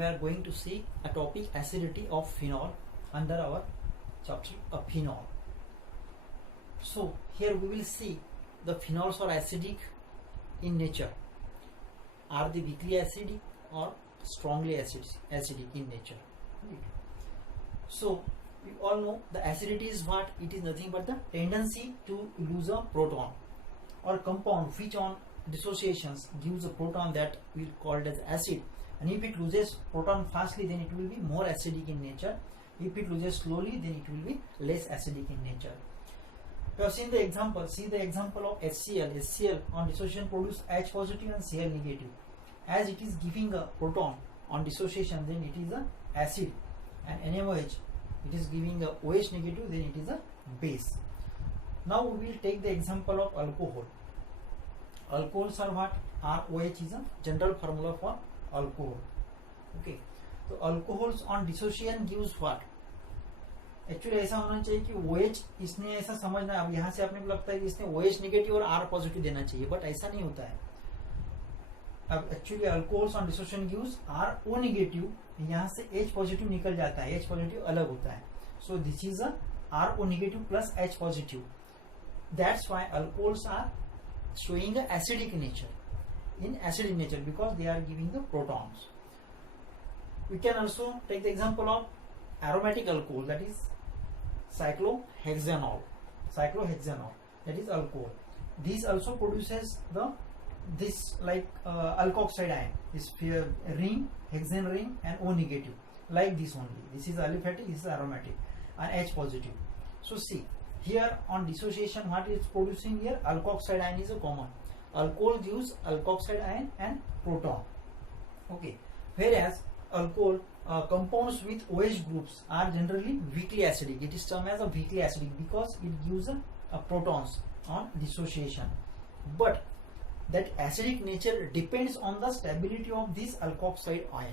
we are going to see a topic acidity of phenol under our chapter of phenol. So here we will see the phenols are acidic in nature. Are they weakly acidic or strongly acidic in nature? So we all know the acidity is what? It is nothing but the tendency to lose a proton or compound which on dissociations gives a proton that we called as acid. And if it loses proton fastly, then it will be more acidic in nature. If it loses slowly, then it will be less acidic in nature. We have seen the example. See the example of HCl. HCl on dissociation produce H positive and Cl negative. As it is giving a proton on dissociation, then it is a acid. And NaOH, it is giving a OH negative, then it is a base. Now we will take the example of alcohol. Alcohols are what? ROH is a general formula for alcohol. Okay, so alcohols on dissociation gives what? Actually ऐसा होना चाहिए कि OH इसने ऐसा समझना, अब यहाँ से अपने को लगता है कि इसने OH नेगेटिव और R पॉजिटिव देना चाहिए, बट ऐसा नहीं होता है. अब actually alcohols on dissociation gives RO negative, यहाँ से H पॉजिटिव निकल जाता है, H पॉजिटिव अलग होता है. So this is a RO negative plus H positive. That's why alcohols are showing a acidic nature, in acidic nature, because they are giving the protons. We can also take the example of aromatic alcohol, that is cyclohexanol. Cyclohexanol, that is alcohol. This also produces this alkoxide ion, this ring, hexane ring and O negative, like this only. This is aliphatic, this is aromatic, and H positive. So see, here on dissociation, what is producing here? Alkoxide ion is a common. Alcohol gives alkoxide ion and proton. Okay. Whereas alcohol compounds with OH groups are generally weakly acidic. It is termed as a weakly acidic because it gives a protons on dissociation. But that acidic nature depends on the stability of this alkoxide ion.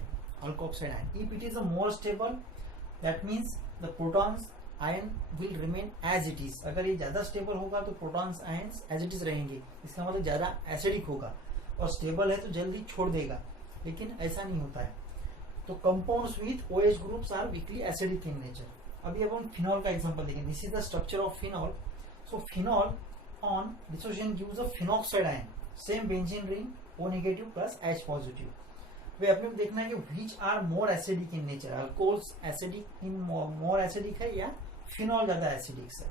If it is a more stable, that means the protons ion will remain as it is. अगर ये ज्यादा stable होगा तो protons ions as it is रहेंगे, इसका मतलब ज्यादा acidic होगा. और स्टेबल है तो जल्दी छोड़ देगा, लेकिन ऐसा नहीं होता है. तो compounds with OH groups are weakly acidic in nature. अभी अब हम फिनॉल का एग्जांपल देखेंगे. This is the structure of phenol. So phenol on dissociation gives a phenoxide ion, same benzene ring, O negative plus H positive. वे अपने को देखना है कि which are more acidic in nature. Alcohols acidic in more acidic है या phenol ज्यादा acidic है.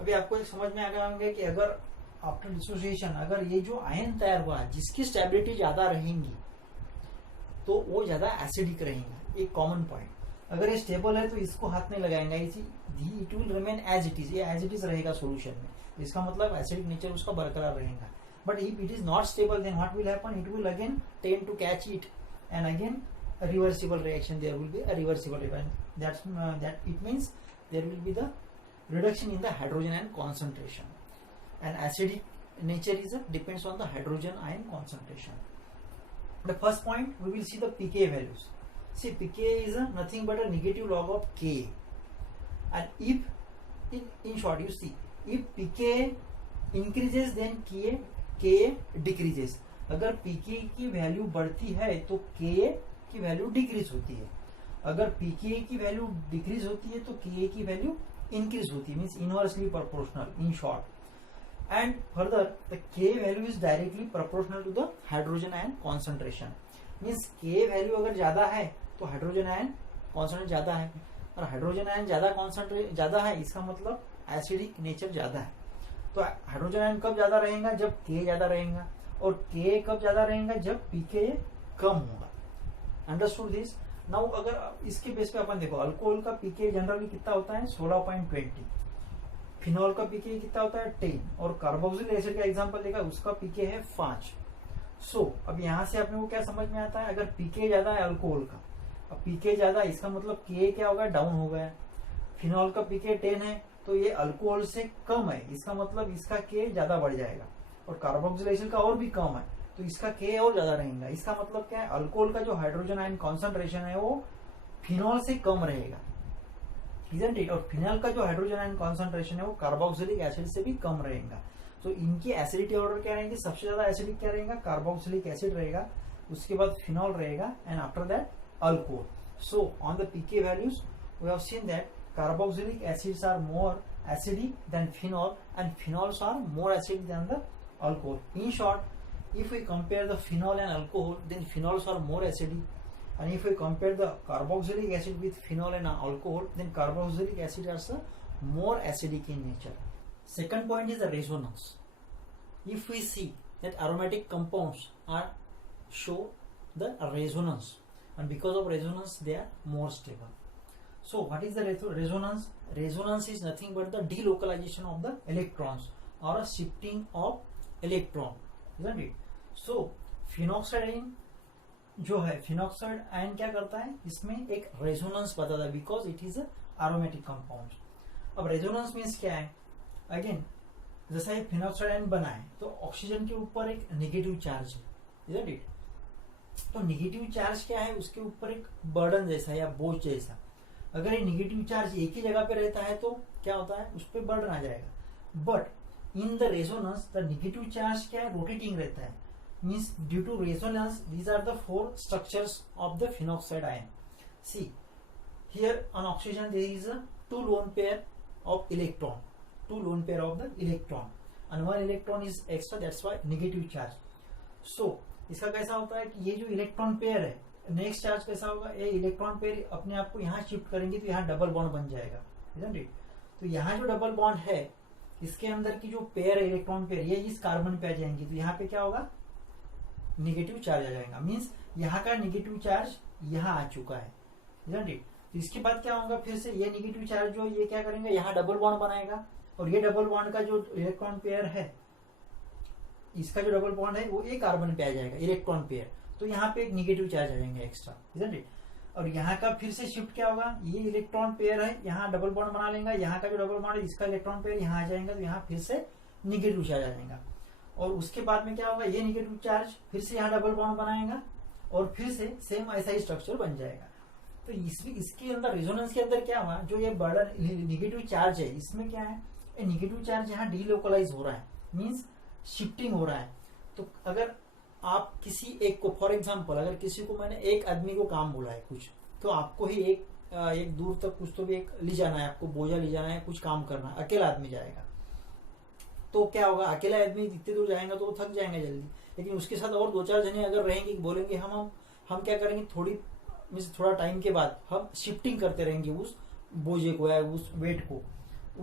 अभी आपको एक समझ में आ गया होंगे कि अगर आफ्टर डिसोसिएशन अगर ये जो आयन तैयार हुआ जिसकी स्टेबिलिटी ज्यादा रहेंगी तो वो ज्यादा एसिडिक रहेगा. एक कॉमन पॉइंट. अगर ये स्टेबल है तो इसको हाथ में लगाएंगे, it will remain as it is, ये एज इट इज रहेगा सोल्यूशन में. इसका मतलब एसिडिक नेचर उसका बरकरार रहेगा. But if it is not stable, then what will happen? It will again tend to catch it and again a reversible reaction. There will be a reversible reaction. That it means there will be the reduction in the hydrogen ion concentration. And acidic nature is depends on the hydrogen ion concentration. The first point, we will see the pK values. See, pK is nothing but a negative log of Ka. And if in short you see, if pK increases, then Ka decreases. अगर pK की value बढ़ती है तो Ka की value decrease होती है. अगर pK की वैल्यू डिक्रीज होती है तो Ka की वैल्यू इंक्रीज होती है, means inversely proportional in short. And further the K value is directly proportional to the hydrogen ion concentration. Means K value अगर ज्यादा है तो हाइड्रोजन आयन कॉन्सेंट्रेशन ज्यादा है, और हाइड्रोजन आयन ज्यादा है, इसका मतलब एसिडिक नेचर ज्यादा है. तो हाइड्रोजन आयन कब ज्यादा रहेगा? जब K ज्यादा रहेगा. और K कब ज्यादा रहेगा? जब pK कम होगा. Understood this. नाउ अगर इसके बेस पे अपन देखो, अल्कोहल का pK जनरली कितना होता है? 16.20. फिनॉल का pK कितना होता है? 10. और कार्बोक्सिलिक एसिड का एग्जांपल देखा, उसका pK है 5. सो अब यहाँ से अपने को क्या समझ में आता है? अगर pK ज्यादा है अल्कोहल का, अब pK ज्यादा, इसका मतलब K क्या होगा? डाउन हो गया. फिनॉल का pK 10 है तो ये अल्कोहल से कम है, इसका मतलब इसका K ज्यादा बढ़ जाएगा. और कार्बोक्सिलिक एसिड का और भी कम है तो इसका K और ज्यादा रहेगा. इसका मतलब क्या है? अल्कोहल का जो हाइड्रोजन आयन कॉन्सेंट्रेशन है वो फिनॉल से कम रहेगा, isn't it? और फिनॉल का जो हाइड्रोजन आयन कॉन्सेंट्रेशन है वो कार्बोक्सिलिक एसिड से भी कम रहेगा. तो इनकी एसिडिटी ऑर्डर क्या रहेगी? सबसे ज्यादा एसिडिक क्या रहेगा? कार्बोक्सिलिक एसिड रहेगा, उसके बाद फिनॉल रहेगा, and after that alcohol. So on the pK values, we have seen that carboxylic acids are more acidic than phenol, and phenols are more acidic than the alcohol. In short, if we compare the phenol and alcohol, then phenols are more acidic, and if we compare the carboxylic acid with phenol and alcohol, then carboxylic acid is more acidic in nature. Second point is the resonance. If we see that aromatic compounds are show the resonance, and because of resonance they are more stable. So what is the resonance? Resonance is nothing but the delocalization of the electrons or a shifting of electron, isn't it? So phenoxide ion जो है, phenoxide ion क्या करता है, इसमें एक resonance बताता है because it is aromatic compound. अब रेजोनेंस मीन्स क्या है? अगेन जैसा ये फिनॉक्साइड आयन बना है तो ऑक्सीजन के ऊपर एक नेगेटिव चार्ज है, isn't it? तो नेगेटिव चार्ज क्या है, उसके ऊपर एक बर्डन जैसा या बोझ जैसा. अगर ये नेगेटिव चार्ज एक ही जगह पे रहता है तो क्या होता है, उस पर बर्डन आ जाएगा. But in the resonance the negative charge क्या है, रोटेटिंग रहता है. Means due to resonance these are the 4 structures of the phenoxide ion. See here on oxygen there is 2 lone pair of electron, 2 lone pair of the electron, and 1 electron is extra, that's why negative charge. So इसका कैसा होता है कि ये जो electron pair है, next charge कैसा होगा, ये इलेक्ट्रॉन पेयर अपने आप को यहाँ शिफ्ट करेंगे तो यहाँ डबल बॉन्ड बन जाएगा, isn't it? तो यहाँ जो डबल बॉन्ड है इसके अंदर की जो पेयर है इलेक्ट्रॉन पेयर, ये इस कार्बन पे आ जाएंगे तो यहाँ पे क्या होगा, निगेटिव चार्ज आ जाएगा. मीन्स यहाँ का निगेटिव चार्ज यहाँ आ चुका है, isn't it? तो इसके बाद क्या होगा, फिर से ये नेगेटिव चार्ज जो ये क्या करेंगे, यहाँ डबल बॉन्ड बनाएगा, और ये डबल बॉन्ड का जो इलेक्ट्रॉन पेयर है, इसका जो डबल बॉन्ड है वो एक कार्बन पे आ जाएगा इलेक्ट्रॉन पेयर, तो यहाँ पे एक नेगेटिव चार्ज आ जाएंगे एक्स्ट्रा, isn't it? और यहाँ का फिर से शिफ्ट क्या होगा, ये इलेक्ट्रॉन पेयर है, यहाँ डबल बॉन्ड बना लेगा, यहाँ का जो डबल बॉन्ड है इसका इलेक्ट्रॉन पेयर यहाँ आ जाएगा, तो यहाँ फिर से निगेटिव चार्ज आ जाएगा. और उसके बाद में क्या होगा, ये निगेटिव चार्ज फिर से यहाँ डबल बॉन्ड बनाएगा और फिर से सेम ऐसा ही स्ट्रक्चर बन जाएगा. तो इसके अंदर रेजोनेंस के अंदर क्या हुआ, जो ये बर्डन निगेटिव चार्ज है इसमें क्या है, ये निगेटिव चार्ज यहाँ डीलोकलाइज हो रहा है, मींस शिफ्टिंग हो रहा है. तो अगर आप किसी एक को, फॉर एग्जांपल अगर किसी को मैंने एक आदमी को काम बोला है कुछ, तो आपको ही एक दूर तक कुछ तो भी एक ले जाना है, आपको बोझा ले जाना है, कुछ काम करना है, अकेला आदमी जाएगा तो क्या होगा, अकेला आदमी जितने दूर जाएगा तो वो थक जाएंगे जल्दी. लेकिन उसके साथ और 2-4 जने अगर रहेंगे, बोलेंगे हम क्या करेंगे, थोड़ा टाइम के बाद हम शिफ्टिंग करते रहेंगे उस बोझे को या उस वेट को,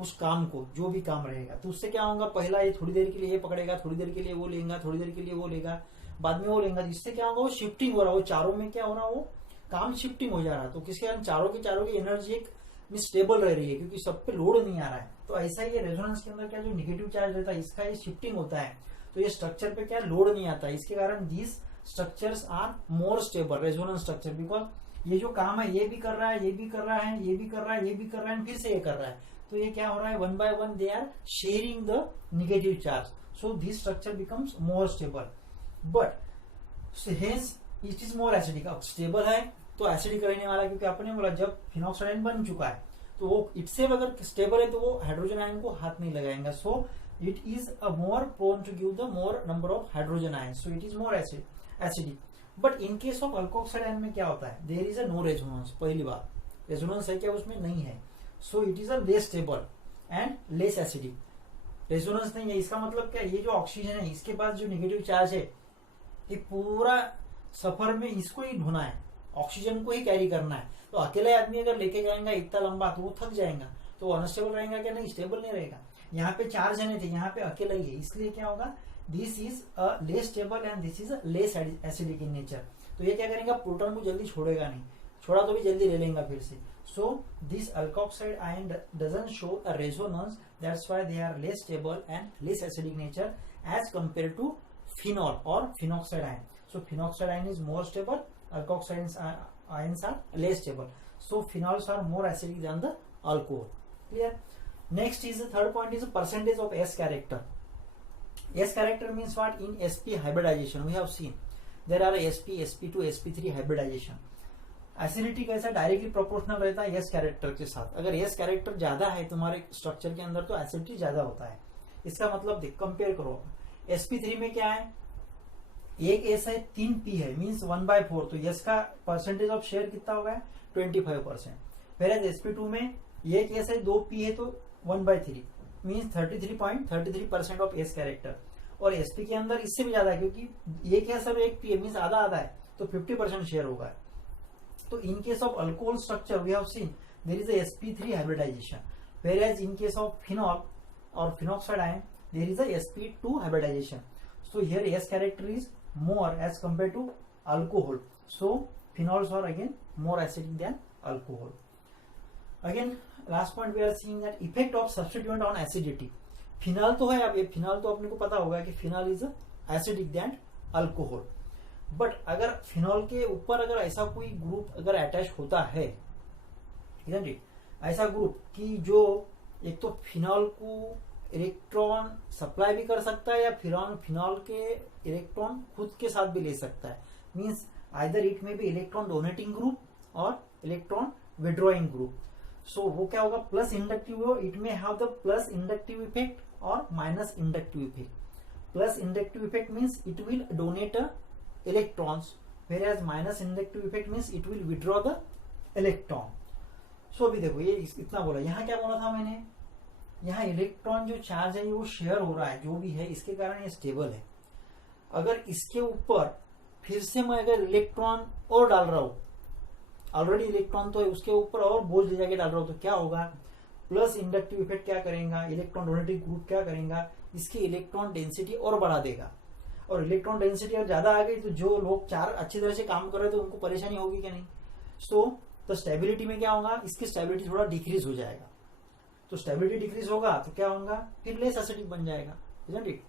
उस काम को, जो भी काम रहेगा. तो उससे क्या होगा, पहला ये थोड़ी देर के लिए ये पकड़ेगा, थोड़ी देर के लिए वो लेगा, थोड़ी देर के लिए वो लेगा, बाद में वो लेगा. जिससे क्या होगा, वो शिफ्टिंग हो रहा है, वो चारों में क्या हो रहा है, वो काम शिफ्टिंग हो जा रहा है. तो किसके कारण चारों की एनर्जी एक स्टेबल रह रही है, क्योंकि सब पे लोड नहीं आ रहा है. तो ऐसा ही रेजोनेंस के अंदर क्या जो निगेटिव चार्ज रहता है इसका ये शिफ्टिंग होता है, तो ये स्ट्रक्चर पे क्या लोड नहीं आता है. इसके कारण these structures are more stable resonance structure, because ये जो काम है ये भी कर रहा है, ये भी कर रहा है, ये भी कर रहा है, ये भी कर रहा है, फिर से ये कर रहा है. तो ये क्या हो रहा है, 1 by 1 they are sharing the negative charge, so this structure becomes more stable. But hence it is more acidic. अब स्टेबल है तो एसिडिक रहने वाला, क्योंकि आपने बोला जब फिनॉक्साइड आयन बन चुका है तो वो इससे अगर स्टेबल है तो वो हाइड्रोजन आयन को हाथ नहीं लगाएगा. So it is a more prone to give the more number of hydrogen ion, so it is more acidic. But in case of alkoxide ion में क्या होता है, there is a no resonance. पहली बात रेजोनेंस है क्या, उसमें नहीं है. So it is a less stable and less acidic. Resonance नहीं है, इसका मतलब क्या, ये जो ऑक्सीजन है इसके पास जो नेगेटिव चार्ज है, ये पूरा सफर में इसको ही ढोना है, ऑक्सीजन को ही कैरी करना है. तो अकेले आदमी अगर लेके जाएगा इतना लंबा तो वो थक जाएगा, तो अनस्टेबल रहेगा क्या, नहीं स्टेबल नहीं रहेगा. यहाँ पे 4 जने थे, यहाँ पे अकेला ही है, इसलिए क्या होगा, this is a less stable and this is a less acidic in nature. तो ये क्या करेगा, प्रोटॉन को जल्दी छोड़ेगा नहीं, छोड़ा तो भी जल्दी ले लेगा फिर से. So this alkoxide ion doesn't show a resonance, that's why they are less stable and less acidic nature as compare to phenol और phenoxide ion. So phenoxide ion is more stable, alkoxide ions are less stable. So phenols are more acidic than the alcohol. Clear? Next is the third point is the percentage of S character. S character means what? In sp hybridization we have seen there are sp, sp2, sp3 hybridization. Acidity कैसा directly proportional रहता है S character के साथ. अगर S character ज्यादा है तुम्हारे structure के अंदर तो एसिडिटी ज्यादा होता है. इसका मतलब देख, कंपेयर करो. sp3 में क्या है, एक एस है 3 पी है मीन्स 1/4, तो एस का परसेंटेज ऑफ शेयर कितना होगा 25%। फिर sp2 में एक एस है 2 पी है तो 1/3 मीन्स 33.33% ऑफ एस कैरेक्टर। और sp के अंदर इससे भी ज्यादा है क्योंकि एक एस और एक पी है मीन्स आधा आधा है तो 50% शेयर होगा। तो in case of alcohol structure we have seen there is a sp3 hybridization, whereas in case of phenol or phenoxide ion there is a sp2 hybridization. So here S character is more as compared to alcohol. So phenols are again more acidic than alcohol. Again last point we are seeing that effect of substituent on acidity. Phenol तो है, अब ये phenol तो अपने को पता होगा कि phenol is acidic then alcohol. But अगर फिनॉल के ऊपर अगर ऐसा कोई ग्रुप अगर अटैच होता है, ऐसा ग्रुप कि जो एक तो फिनॉल को इलेक्ट्रॉन सप्लाई भी कर सकता है या फिनॉल के इलेक्ट्रॉन खुद के साथ भी ले सकता है, means either it may be electron donating group or electron withdrawing group. So वो क्या होगा, प्लस इंडक्टिव हो, it may have the plus inductive effect और minus inductive effect. Plus inductive effect means it will donate electrons, whereas minus inductive effect means it will withdraw the electron. So अभी देखो ये इतना बोला, यहाँ क्या बोला था मैंने, यहाँ इलेक्ट्रॉन जो चार्ज है वो शेयर हो रहा है जो भी है, इसके कारण ये स्टेबल है। अगर इसके ऊपर फिर से मैं अगर इलेक्ट्रॉन और डाल रहा हूं, ऑलरेडी इलेक्ट्रॉन तो है उसके ऊपर और बोझ ले जाके डाल रहा हूं, तो क्या होगा, प्लस इंडक्टिव इफेक्ट क्या करेगा, इलेक्ट्रॉन डोनेटिव ग्रुप क्या करेगा, इसकी इलेक्ट्रॉन डेंसिटी और बढ़ा देगा। और इलेक्ट्रॉन डेंसिटी अगर ज्यादा आ गई तो जो लोग चार अच्छी तरह से काम कर रहे थे उनको परेशानी होगी क्या नहीं। सो तो स्टेबिलिटी में क्या होगा, इसकी स्टेबिलिटी थोड़ा डिक्रीज हो जाएगा। तो स्टेबिलिटी डिक्रीज होगा तो क्या होगा, फिर लेस एसिडिक बन जाएगा, इजंट इट।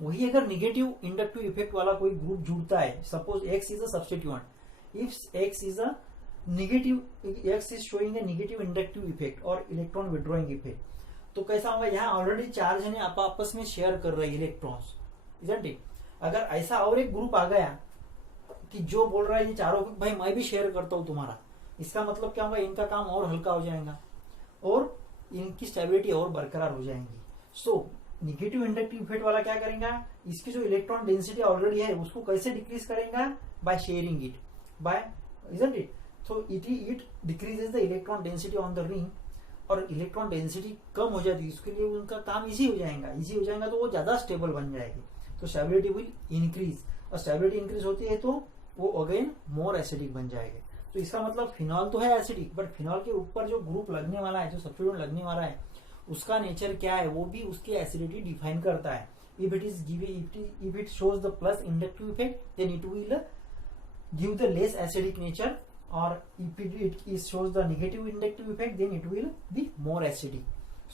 वही अगर निगेटिव इंडक्टिव इफेक्ट वाला कोई ग्रुप जुड़ता है, suppose x is a substituent, if x is a negative, x is showing A negative inductive effect और इलेक्ट्रॉन विड्रॉइंग इफेक्ट, तो कैसा होगा, यहाँ ऑलरेडी चार्ज है आपस में शेयर कर रहे हैं इलेक्ट्रॉन्स, इजंट इट। अगर ऐसा और एक ग्रुप आ गया कि जो बोल रहा है ये चारों, भाई मैं भी शेयर करता हूं तुम्हारा, इसका मतलब क्या होगा, इनका काम और हल्का हो जाएगा और इनकी स्टेबिलिटी और बरकरार हो जाएंगी। सो निगेटिव इंडक्टिव इफेक्ट वाला क्या करेगा, इसकी जो इलेक्ट्रॉन डेंसिटी ऑलरेडी है उसको कैसे डिक्रीज करेगा, by sharing it, by, isn't it. So it decreases the electron density on the ring, और इलेक्ट्रॉन डेंसिटी कम हो जाती है, उसके लिए उनका काम इजी हो जाएगा तो वो ज्यादा स्टेबल बन जाएगी, तो स्टेबिलिटी विल इंक्रीज, और स्टेबिलिटी इंक्रीज होती है तो वो अगेन मोर एसिडिक बन जाएगा। तो इसका मतलब फिनॉल तो है एसिडिक, बट फिनॉल के ऊपर जो ग्रुप लगने वाला है, जो सब्स्टिट्यूएंट लगने वाला है, उसका नेचर क्या है वो भी उसकी एसिडिटी डिफाइन करता है। If it is if it shows the plus inductive effect then it will give the less acidic nature, और if it shows the negative inductive effect then it will be more acidic.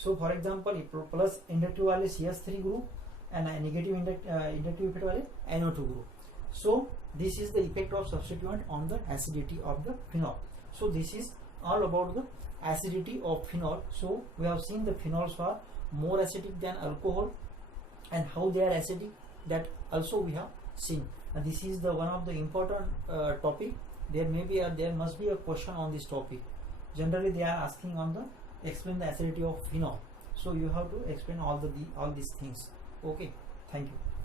So for example plus inductive वाले CH3 group and negative inductive effect वाले NO2 group. So this is the effect of substituent on the acidity of the phenol. So this is all about the acidity of phenol. So we have seen the phenols are more acidic than alcohol and how they are acidic, that also we have seen. And this is the one of the important topic. There must be a question on this topic. Generally they are asking on the explain the acidity of phenol, so you have to explain all these things. Okay, thank you.